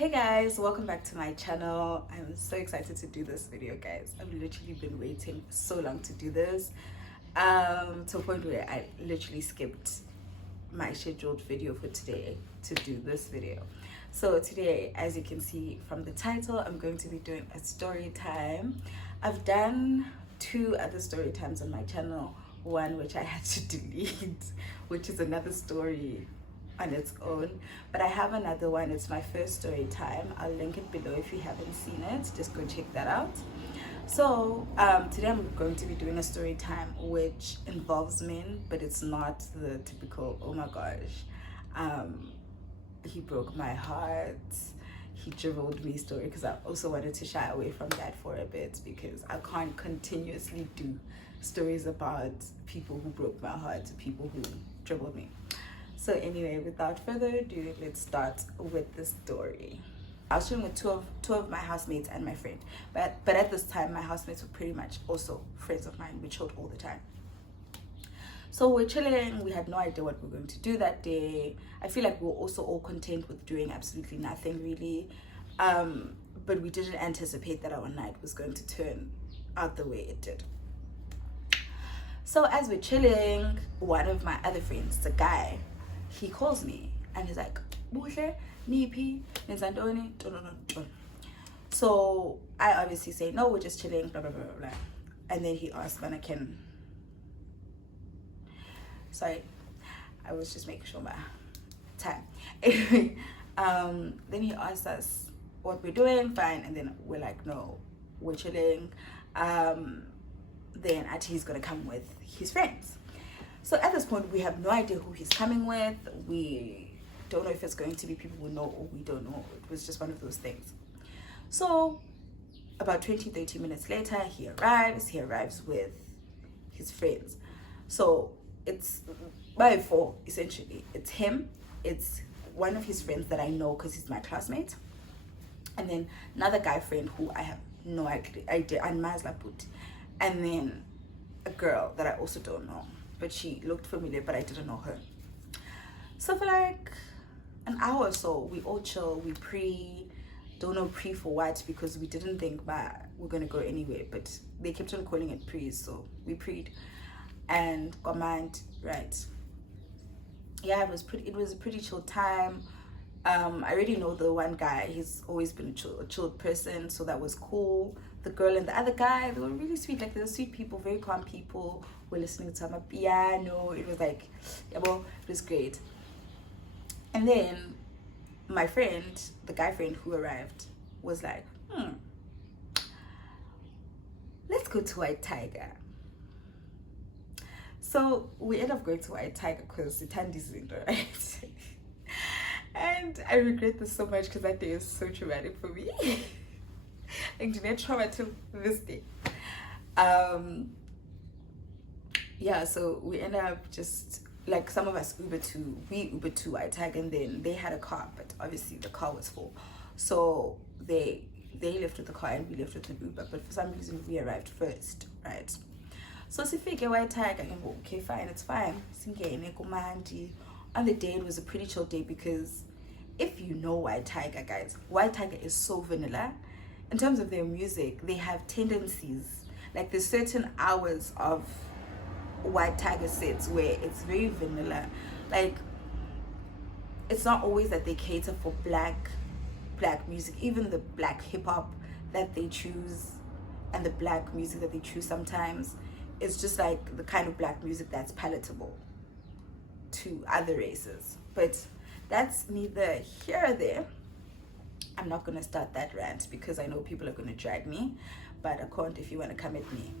Hey guys, welcome back to my channel. I'm so excited to do this video, guys. I've literally been waiting so long to do this, to a point where I literally skipped my scheduled video for today to do this video. So today, as you can see from the title, I'm going to be doing a story time. I've done 2 other story times on my channel, one which I had to delete, which is another story on its own, but I have another one. It's my first story time. I'll link it below if you haven't seen it. Just go check that out. So today I'm going to be doing a story time which involves men, but it's not the typical oh my gosh, he broke my heart, he dribbled me story, because I also wanted to shy away from that for a bit, because I can't continuously do stories about people who broke my heart to people who dribbled me. So anyway, without further ado, let's start with the story. I was chilling with two of my housemates and my friend, but at this time my housemates were pretty much also friends of mine. We chilled all the time. So we're chilling. We had no idea what we were going to do that day. I feel like we were also all content with doing absolutely nothing really, but we didn't anticipate that our night was going to turn out the way it did. So as we're chilling, one of my other friends, the guy, he calls me and he's like, Buhle, Nipi, Nzandoni. So I obviously say, no, we're just chilling, blah, blah, blah, blah. And then he asked when I can. Sorry, I was just making sure my time. Anyway, then he asked us what we're doing, fine. And then we're like, no, we're chilling. Then actually he's gonna come with his friends. So at this point, we have no idea who he's coming with. We don't know if it's going to be people we know or we don't know. It was just one of those things. So about 20-30 minutes later, he arrives with his friends. So it's by 4, essentially. It's him, it's one of his friends that I know because he's my classmate, and then another guy friend who I have no idea, and Mazla put, and then a girl that I also don't know, but she looked familiar, but I didn't know her. So for like an hour or so, we all chill, we don't know pre for what, because we didn't think that we're gonna go anywhere, but they kept on calling it pre, so we preed and command, right? Yeah, it was a pretty chill time. I already know the one guy, he's always been a chilled person, so that was cool. The girl and the other guy, they were really sweet. Like, they were sweet people, very calm people. We're listening to my piano. It was like, yeah, well, it was great. And then my friend, the guy friend who arrived, was like, let's go to White Tiger. So we end up going to White Tiger because it's isn't right? And I regret this so much because that day is so traumatic for me. Like, did I trauma to this day? Yeah, so we end up just, like, some of us Ubered to White Tag, and then they had a car, but obviously the car was full. So they left with the car and we left with an Uber, but for some reason we arrived first, right? So Sifike White Tiger, and go, okay, fine, it's fine. On the day, it was a pretty chill day, because if you know White Tiger, guys, White Tiger is so vanilla. In terms of their music, they have tendencies, like there's certain hours of White Tiger sets where it's very vanilla. Like, it's not always that they cater for black music. Even the black hip-hop that they choose and the black music that they choose sometimes, it's just like the kind of black music that's palatable to other races. But that's neither here or there. I'm not gonna start that rant because I know people are gonna drag me, but I can't. If you want to come at me,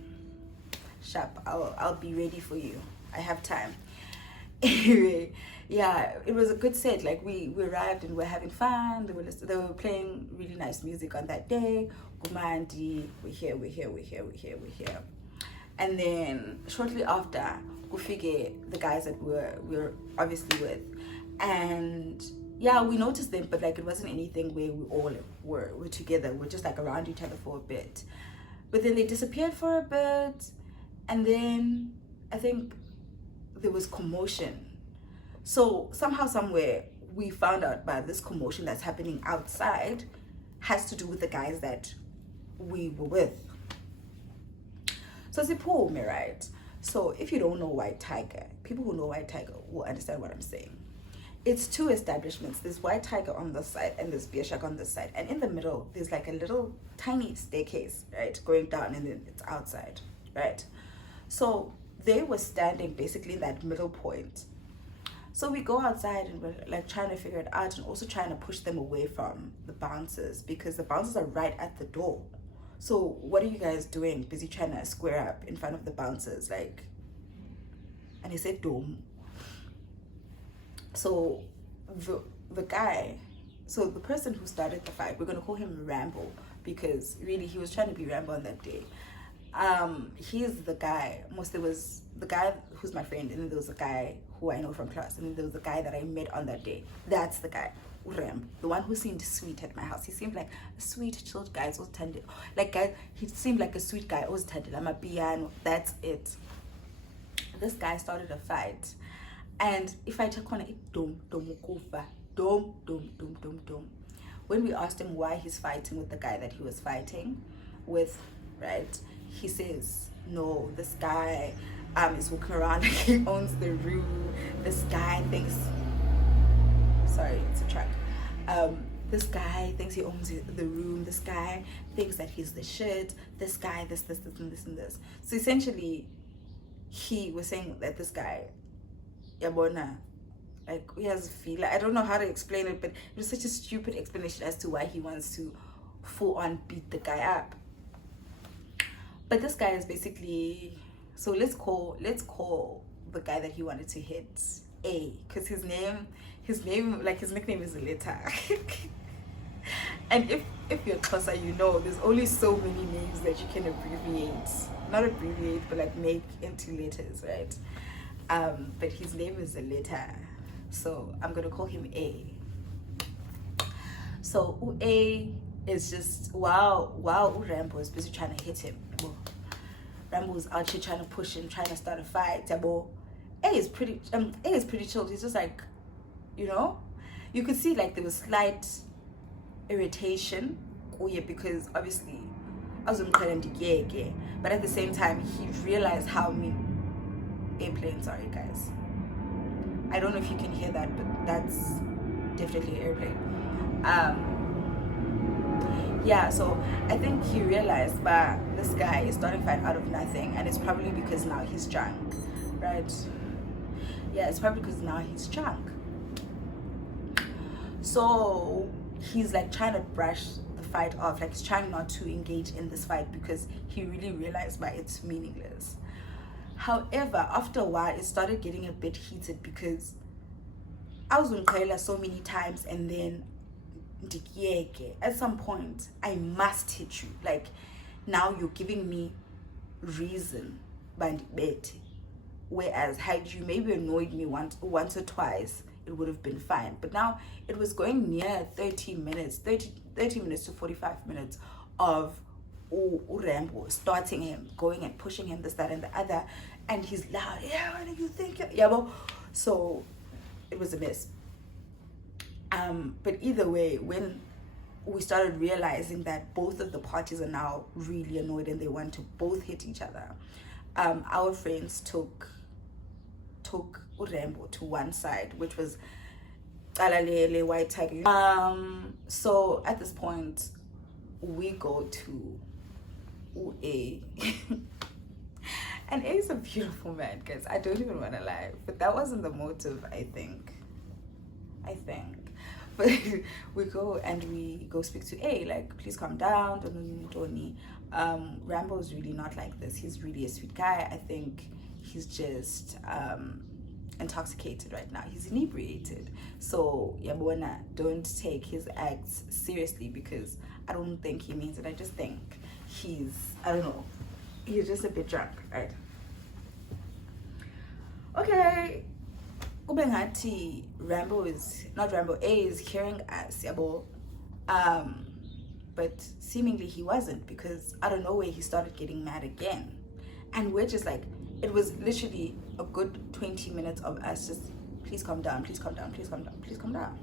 sharp, I'll be ready for you. I have time. Anyway, yeah, it was a good set. Like, we arrived and we're having fun. They were playing really nice music on that day. Gumandi, we're here. And then shortly after, Kufige, the guys that we're obviously with, and yeah, we noticed them, but like, it wasn't anything where we all were together. We're just like around each other for a bit, but then they disappeared for a bit, and then I think there was commotion. So somehow, somewhere, we found out by this commotion that's happening outside has to do with the guys that we were with. So Siphume, right? So if you don't know White Tiger, people who know White Tiger will understand what I'm saying. It's two establishments. There's White Tiger on this side and there's Beer Shack on this side. And in the middle, there's like a little tiny staircase, right? Going down, and then it's outside, right? So they were standing basically in that middle point. So we go outside and we're like trying to figure it out, and also trying to push them away from the bouncers, because the bouncers are right at the door. So what are you guys doing? Busy trying to square up in front of the bouncers, like. And he said, "Dome." So the guy, so the person who started the fight, we're gonna call him Rambo, because really he was trying to be Rambo on that day. He's the guy. There was the guy who's my friend, and then there was a guy who I know from class, and then there was the guy that I met on that day. That's the guy, Rambo, the one who seemed sweet at my house. He seemed like a sweet, chilled guy. Was tender, like guy. He seemed like a sweet guy. Was tender. I'm a piano. That's it. This guy started a fight, and if I check on it, dom. When we asked him why he's fighting with the guy that he was fighting with, right? He says, no, this guy is walking around like he owns the room. This guy thinks, sorry, it's a truck. This guy thinks he owns the room. This guy thinks that he's the shit. This guy, this, and this. So essentially, he was saying that this guy, Yabona, like he has a feel. I don't know how to explain it, but it was such a stupid explanation as to why he wants to full on beat the guy up. But this guy is basically, so let's call the guy that he wanted to hit A, because his name, like his nickname is a letter. And if you're closer, you know there's only so many names that you can not abbreviate, but like make into letters, right? But his name is a letter, so I'm gonna call him A. So A is just while Rambo is busy trying to hit him, Rambo was out here trying to push him, trying to start a fight. A is pretty chilled. He's just like, you could see like there was slight irritation, because obviously I was on, but at the same time he realized how many airplanes. Sorry guys, I don't know if you can hear that, but that's definitely an airplane. Yeah, so I think he realized, but this guy is starting to fight out of nothing, and it's probably because now he's drunk, right? Yeah, it's probably because now he's drunk. So he's like trying to brush the fight off, like he's trying not to engage in this fight because he really realized that it's meaningless. However, after a while, it started getting a bit heated because I was on Kaila so many times, and then at some point I must hit you. Like, now you're giving me reason, whereas had you maybe annoyed me once or twice, it would have been fine. But now it was going near 30 minutes to 45 minutes of Rambo starting him, going and pushing him, this, that, and the other, and he's loud. Yeah, what do you think? Yeah, so it was a mess. But either way, when we started realizing that both of the parties are now really annoyed and they want to both hit each other, our friends took Rambo to one side, which was White Tiger. So at this point, we go to A. And A is a beautiful man, guys. I don't even want to lie, but that wasn't the motive. I think. But we go speak to A, like, please calm down, Tony. Rambo is really not like this. He's really a sweet guy. I think he's just intoxicated right now. He's inebriated. So Yabona, don't take his acts seriously, because I don't think he means it. I just think he's just a bit drunk, right? Okay. A is hearing us, but seemingly he wasn't, because out of nowhere he started getting mad again, and we're just like, it was literally a good 20 minutes of us just, please calm down, please calm down, please calm down, please calm down.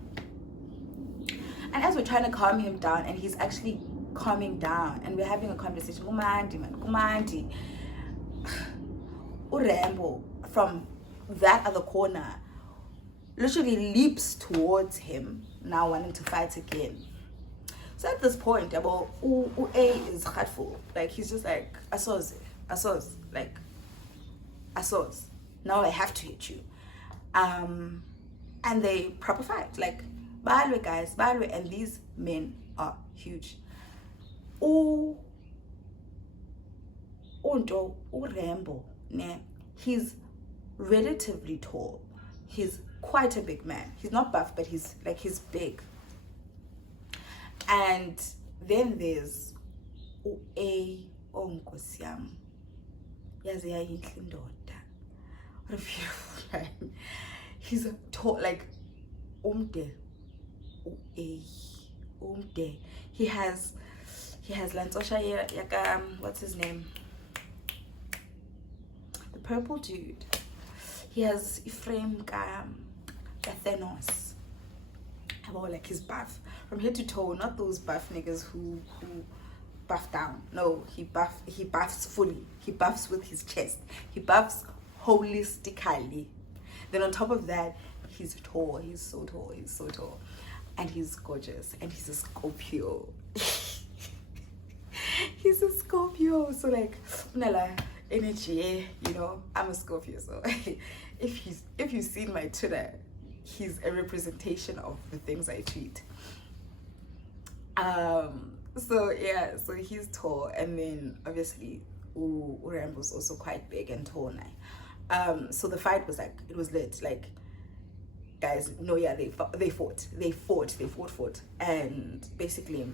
And as we're trying to calm him down, and he's actually calming down, and we're having a conversation, kumandi man, kumandi, Rambo from that other corner literally leaps towards him, now wanting to fight again. So at this point, about A is hurtful. Like, he's just like, Asos, like, Asos. Now I have to hit you. And they proper fight. Like, Balwe guys, Balwe, and these men are huge. Rambo, ne? He's relatively tall. He's quite a big man. He's not buff, but he's big. And then there's A Onkosiam. Yazia Yinklindota. What a beautiful line. He's a tall, like Umde. Umde. He has Lantosha Yaka, what's his name? The purple dude. He has Ephraim Thanos. About like his buff from head to toe, not those buff niggas who buff down. No, he buffs fully. He buffs with his chest. He buffs holistically. Then on top of that, he's tall. He's so tall. He's so tall, and he's gorgeous. And he's a Scorpio. He's a Scorpio. So like, nala energy. You know, I'm a Scorpio. So if you've seen my Twitter, he's a representation of the things I tweet. So yeah, so he's tall, and then obviously Rambo's also quite big and tall now. So the fight was like, it was lit. Like, guys, no, yeah, they fought, and basically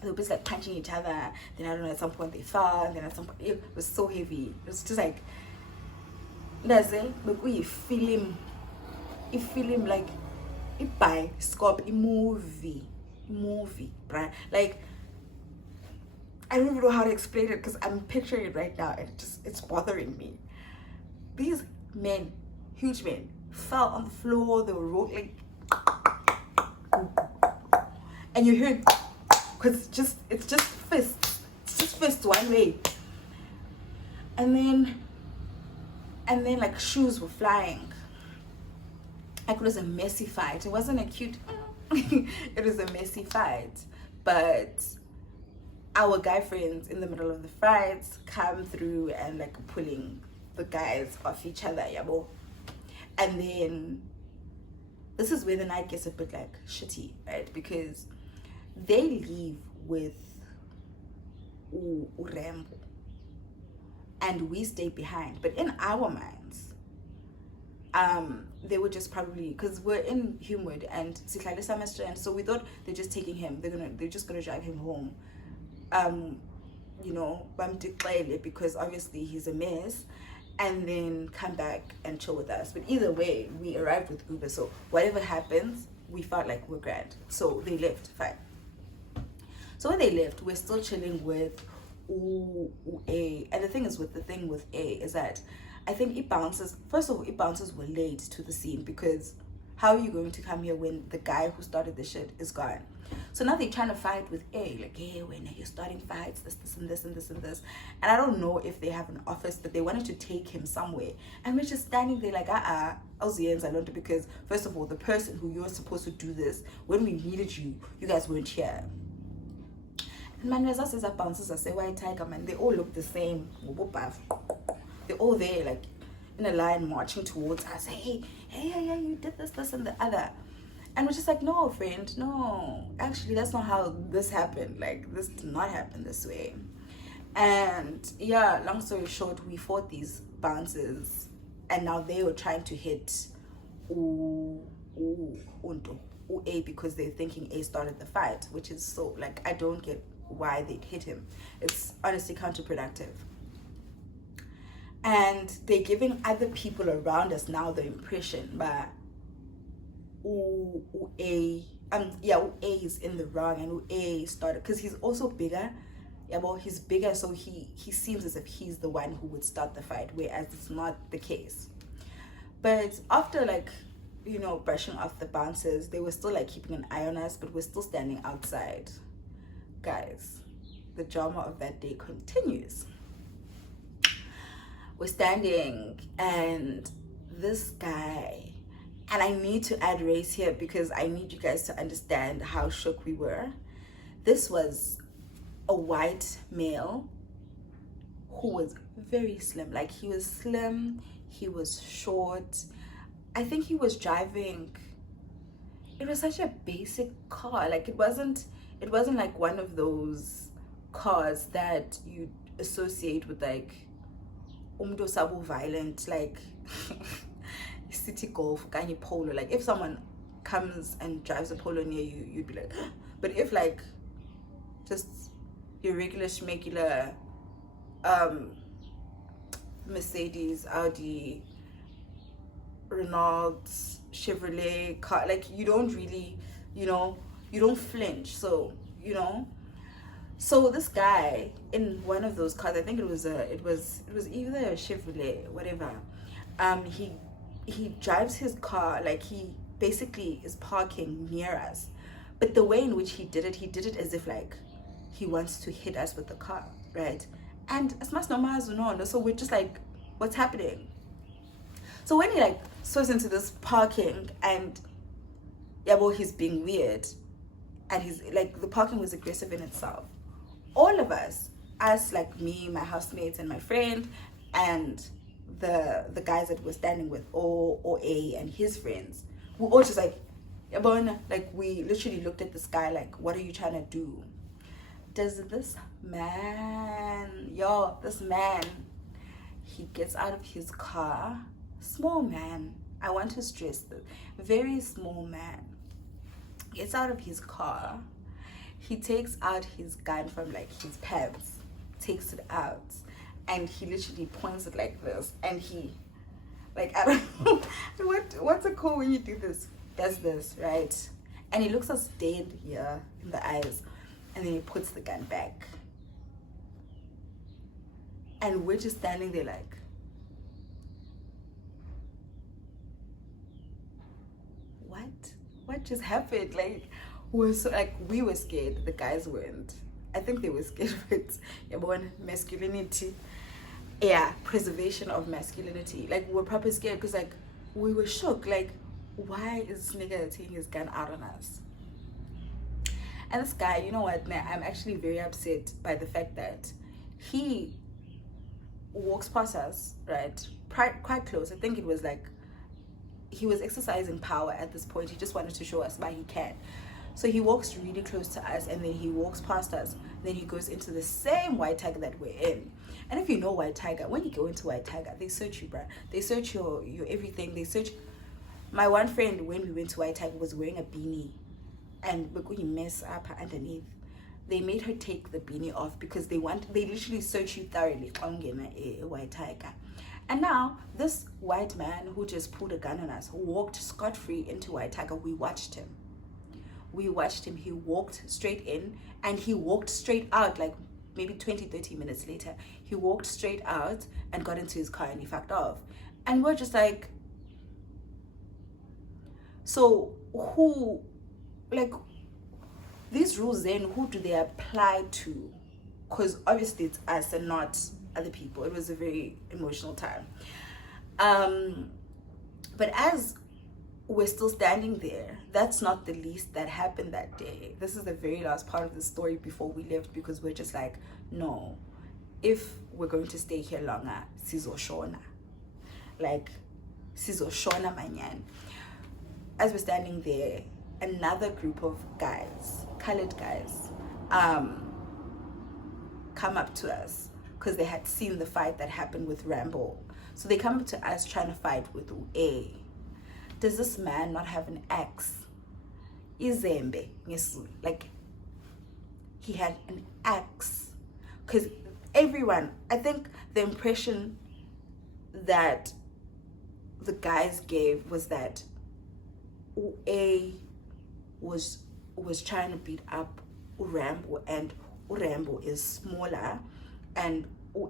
they were just like punching each other. Then I don't know, at some point they fought, and then at some point it was so heavy. It was just like, that's it. But we feel him like it by scope a movie, right? Like, I don't even know how to explain it because I'm picturing it right now, and it's bothering me. These men, huge men, fell on the floor. They were rolling, and you hear, because it's just fists. It's just fists one way, and then like shoes were flying. Like, it was a messy fight. It wasn't a cute. It was a messy fight, but our guy friends in the middle of the fights come through and like pulling the guys off each other, yabo. And then this is where the night gets a bit like shitty, right? Because they leave with Rambo, and we stay behind. But in our minds, they would just probably, because we're in Humewood and Sitlale semester, and so we thought they're just taking him. They're just gonna drive him home. You know, because obviously he's a mess, and then come back and chill with us. But either way, we arrived with Uber, so whatever happens, we felt like we're grand. So they left, fine. So when they left, we're still chilling with A. And the thing with A is that I think it bounces. First of all, it bounces were late to the scene, because how are you going to come here when the guy who started the shit is gone? So now they're trying to fight with A, like, hey, when are you starting fights, this and this and this and this. And I don't know if they have an office, but they wanted to take him somewhere, and we're just standing there like, because first of all, the person who you're supposed to do this, when we needed you guys weren't here. And man, as I bounces, I say, white tiger, man, they all look the same. They're all there, like, in a line marching towards us. Hey, you did this and the other. And we're just like, no, friend, no. Actually, that's not how this happened. Like, this did not happen this way. And yeah, long story short, we fought these bouncers, and now they were trying to hit A, because they're thinking A started the fight, which is so, like, I don't get why they'd hit him. It's honestly counterproductive. And they're giving other people around us now the impression that A is in the wrong, and A started, because he's also bigger. Yeah, well, he's bigger, so he seems as if he's the one who would start the fight, whereas it's not the case. But after like, you know, brushing off the bouncers, they were still like keeping an eye on us, but we're still standing outside. Guys, the drama of that day continues. We're standing, and this guy, and I need to add race here because I need you guys to understand how shook we were. This was a white male who was very slim. Like, he was slim, he was short. I think he was driving, it was such a basic car. Like, it wasn't like one of those cars that you associate with like umdo sabo violent, like city golf, kanye polo. Like, if someone comes and drives a polo near you, you'd be like but if like just your regular schmegular Mercedes, Audi, Renault, Chevrolet car, like, you don't really, you know, you don't flinch. So, you know, so this guy in one of those cars, I think it was either a Chevrolet, whatever, he drives his car, like, he basically is parking near us, but the way in which he did it as if like he wants to hit us with the car, right? And as much no, so we're just like, what's happening? So when he like swerves into this parking, and well, he's being weird, and he's like, the parking was aggressive in itself. All of us like me, my housemates, and my friend, and the guys that were standing with O.A. and his friends, we all just like, like, we literally looked at this guy like, what are you trying to do? Does this man, he gets out of his car, small man, I want to stress this, very small man, gets out of his car, he takes out his gun from like his pants, takes it out, and he literally points it like this, and he, like, I don't know what's it called when you do this, does this, right? And he looks us dead here in the eyes, and then he puts the gun back, and we're just standing there like, what just happened? Like, we were scared, the guys weren't. I think they were scared with masculinity, preservation of masculinity. Like, we were proper scared because like we were shook, like, why is this nigga taking his gun out on us? And this guy, you know what, man, I'm actually very upset by the fact that he walks past us, right, quite close. I think it was like he was exercising power at this point. He just wanted to show us why he can. So he walks really close to us, and then he walks past us. Then he goes into the same White Tiger that we're in. And if you know White Tiger, when you go into White Tiger, they search you, bruh. They search your everything. They search. My one friend, when we went to White Tiger, was wearing a beanie, and we're going to mess up underneath. They made her take the beanie off because they literally search you thoroughly on a White Tiger. And now this white man who just pulled a gun on us walked scot-free into White Tiger. We watched him. He walked straight in, and he walked straight out, like maybe 20-30 minutes later. He walked straight out and got into his car, and he fucked off. And we're just like, so who, like, these rules then, who do they apply to? Because obviously it's us and not other people. It was a very emotional time. But as we're still standing there, that's not the least that happened that day. This is the very last part of the story before we left, because we're just like, no, if we're going to stay here longer, sizoshona. Like, sizoshona manyan. As we're standing there, another group of guys, colored guys, come up to us because they had seen the fight that happened with Rambo. So they come up to us trying to fight with A. Does this man not have an axe? Izembe, like, he had an axe. Because everyone, I think the impression that the guys gave was that A was trying to beat up Rambo, and Rambo is smaller, and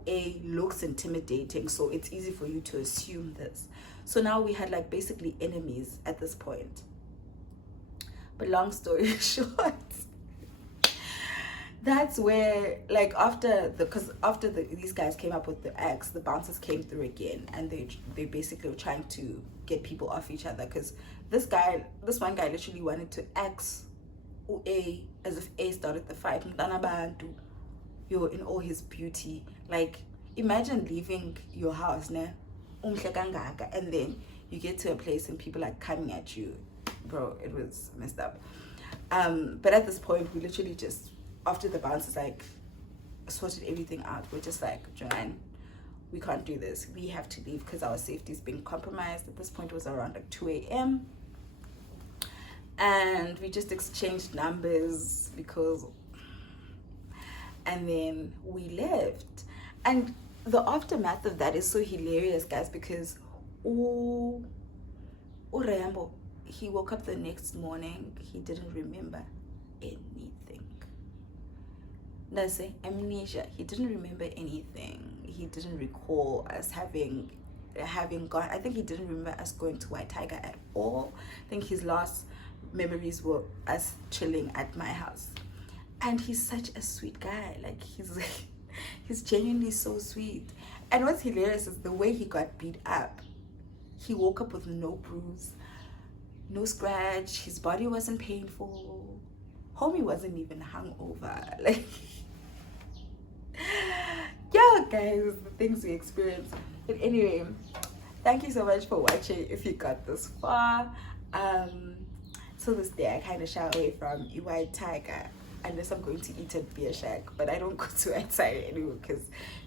A looks intimidating, so it's easy for you to assume this. So now we had like basically enemies at this point. But long story short, that's where, like, after these guys came up with the X, the bouncers came through again, and they basically were trying to get people off each other, because this one guy literally wanted to X A, as if A started the fight. Yo, in all his beauty. Like, imagine leaving your house, and then you get to a place and people are coming at you. Bro, it was messed up. But at this point, we literally just, after the bouncers like sorted everything out, we're just like, Joanne, we can't do this. We have to leave because our safety is being compromised. At this point, it was around like 2 a.m. And we just exchanged numbers and then we left. And the aftermath of that is so hilarious, guys, because Rambo, he woke up the next morning, he didn't remember anything. That's amnesia. He didn't remember anything. He didn't recall us having gone. I think he didn't remember us going to White Tiger at all. I think his last memories were us chilling at my house. And he's such a sweet guy. Like, he's genuinely so sweet. And what's hilarious is the way he got beat up. He woke up with no bruise, no scratch. His body wasn't painful. Homie wasn't even hungover. Like, yeah, guys, the things we experience. But anyway, thank you so much for watching. If you got this far, till this day, I kind of shy away from White Tiger, unless I'm going to eat at Beer Shack. But I don't go to White Tiger anymore because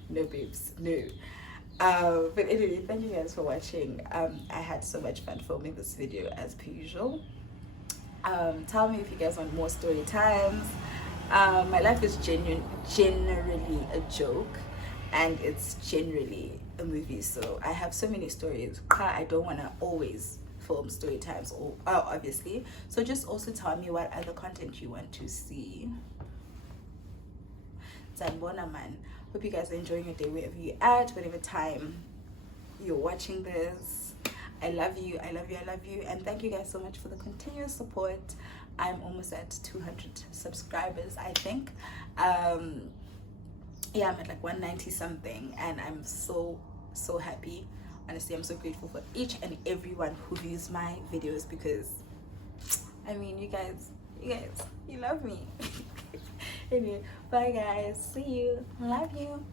no, babes, no. But anyway, thank you guys for watching. I had so much fun filming this video as per usual. Tell me if you guys want more story times. My life is generally a joke, and it's generally a movie, so I have so many stories. I don't want to always film story times, obviously, so just also tell me what other content you want to see. Zanbona, man. Hope you guys are enjoying your day wherever you're at, whatever time you're watching this. I love you, I love you, I love you, and thank you guys so much for the continuous support. I'm almost at 200 subscribers, I think. Yeah, I'm at like 190 something, and I'm so happy. Honestly, I'm so grateful for each and everyone who views my videos, because I mean, you guys, you love me. Anyway, bye guys, see you, love you.